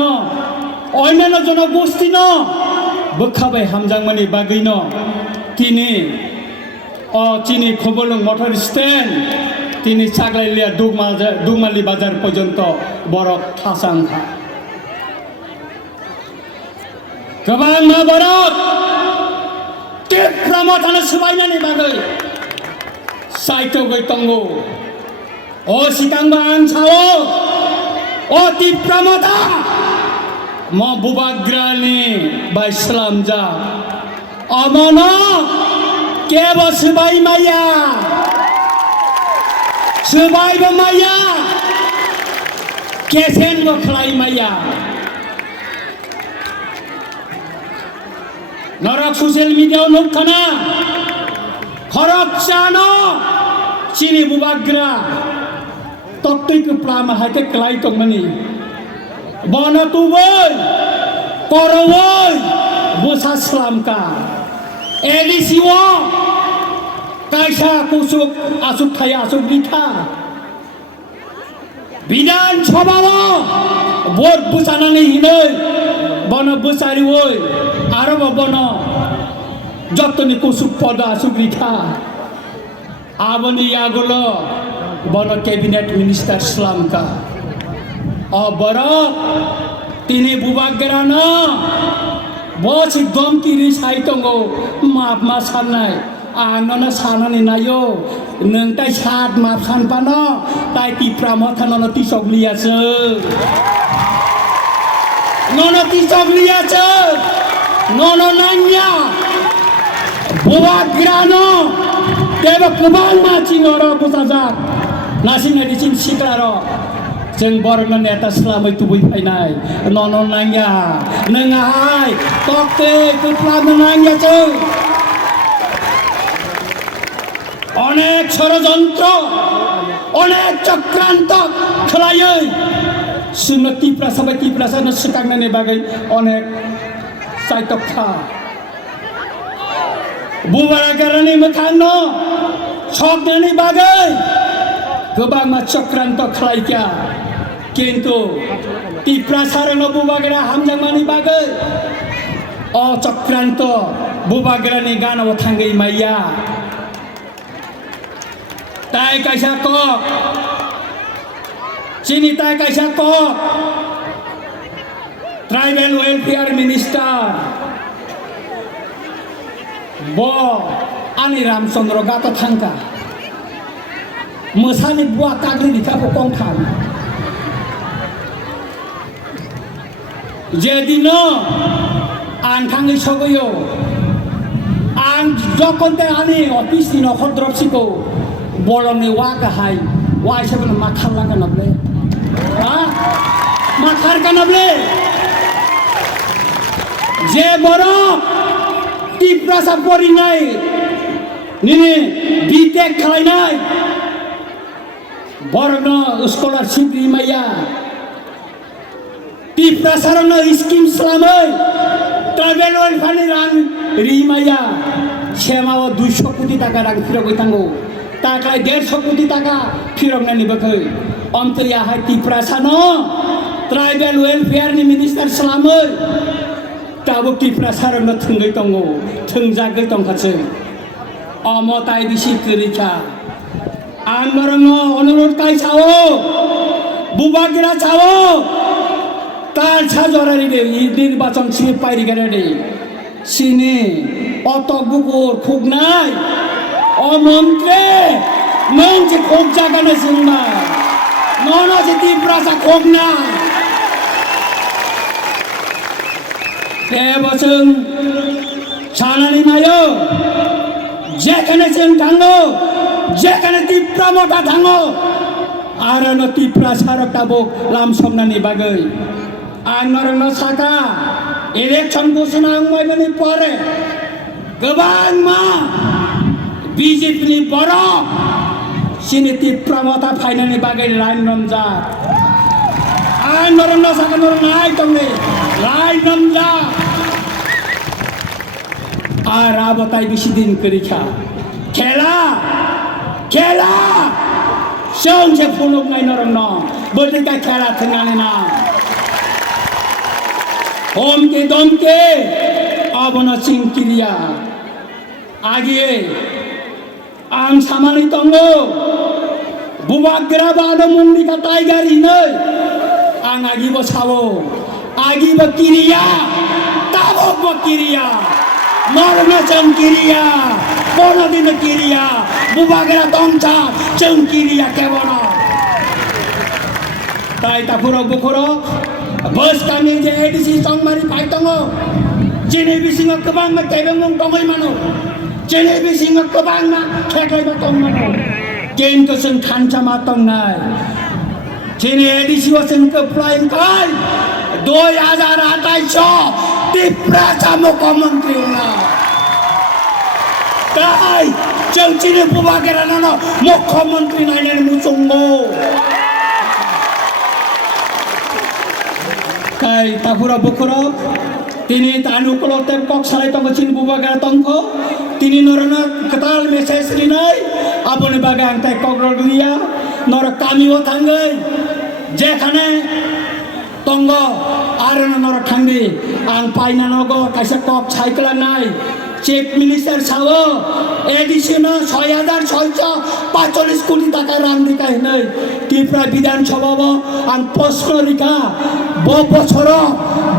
no oinana janogosti no bokhabai hamjangmani bagui no tini chini khobolung motor stand tini chaglailia dugmali bazar porjonto borok thasangkha gobang ma borok tipramotana subainani bagui saito goi tongo o sikangba ang sao o tipramota mo bubagrani bai salamja amono kebo subai maya subai ba maya kesen go khlai maya norak social media nukhana khorok chano chini bubagra toktoi ke plama hake klai tongmani bono tuboi korowoi bosa slamka elisiwo kaisa kusuk asuk thaya asuk likha bidan chobalo bot busanani hinoi bono busari woi aro bono jotoni kusuk poda asuk likha aboni agolo bono cabinet minister slamka borok tini bubagerana bosi domkiri saitongo maaf ma sanai anona sanani nayo neng tai sat maaf san pano tai ti pramothanono ti soglia se nono ti soglia se nono nanya bubagerano deba kubang ma cingoro busajak nasi medicine siklaro jeng borno neta selamai tubui painai nono nanya nengai tokte kuplan nanya jeng onek ষড়যন্ত্র onek চক্রান্ত খেলায়ই সুনতি প্রাসাবাই কি প্রাসাদ সিকাংনানি বাগৈ onek saitokha bubaragaranni mokhangno soknani bagai gobang ma cokrant khlaikya kintu tiprasarano bubagera hamjangmani bagai o cokrant bubagerani gano thangai maya tai kaisa ko chini tai kaisa ko tribal welfare minister bo ani ramchandra gato thangka mosani bua kagri dikha pokong kham jedino an thangi sogoyo an jokonte ani office ni nokhor dropsiko bolongni wa kahai wa isabana makhar laganable ha makhar kanable je boro tiprasa porinai nini bitek khlainai borno scholarship rimaya tiprasarano scheme slamai travel welfare rang rimaya semao 200 কোটি টাকা rang phirogoi tango takai 150 কোটি টাকা phirogna ni bakai ontria hai tiprasano tribal welfare ni minister slamai tabo tiprasarano thungai tongo thungjagai tongkhache omo tai bisi kerikha आंदोलन अनुरोध काय चावो बुबागिरा चावो तार छाजरारि दे निर्वाचन सिनि पाइरि गरे दे सिनि अटक बुकुर खुगनाय अ मन्त्रे नंजे खोग जागाने जोंना ननो जे तिप्रासा खोगना देबसों सानानि नायो जेखाने जों थाङो যেখানে তিপ্রামতা থাঙো আর ন তিপ্রা সারকাবো লাম সমনানি বাগৈ আনরন সাকা ইলেকশন ঘোষণা হইমানি পরে গোবাং মা বিজেপি नि বড় সিনি তিপ্রামতা ফাইনানি বাগৈ লাইন নমজা আনরন সাকা নর নাই তংনি লাইন নমজা আর আবতাই বেশি দিন করিখা খেলা खेला सोंसे फुलुक नाय नरन बोलका खेला थंगानि ना होमके दमके अब न चिंकिरिया आगे आं सामानि तंगो बुबाग्रा बादो मुंडी का टाइगर इनै आं आगी बसावो आगी बकिरिया ताबो बकिरिया मरना चंकिरिया कोनो दिन किरिया बुबाग्रा दंचा चंकिरिया केवना ताई तापुरो बुखुरो बस kami je edisi songmari paitongo jene bisinga kebang ma tebeng mong tongoi mano jene bisinga kebang ma kheklai ma tong mano ken ko sing khancha ma tong nai jene edisi wasen ke prime kai 2028 Tiprasa Mukhamantri una tai jeng jene Bubagira nano Mukhamantri nainen musunggo kai tapura bukuro tini tanu kolote kok salai tong chin Bubagira tongko tini norana ketal message linai apone bagang tai kok dia nor kami watangai jekhane tongo arana nor thangdi ang paina nogo kaisa kok cycle nai chief minister sawo additional 6645 কোটি টাকা রাং দিকা হিনাই ত্রিপুরা বিধানসভা আং প্রশ্ন রিকা ব বছর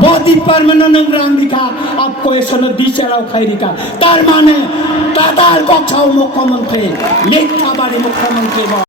ব department নং রাং দিকা up question দিছারাও খাই রিকা তার মানে টাটার কক্ষাও মুখ্যমন্ত্রী মিথ্যাবাদী মুখ্যমন্ত্রী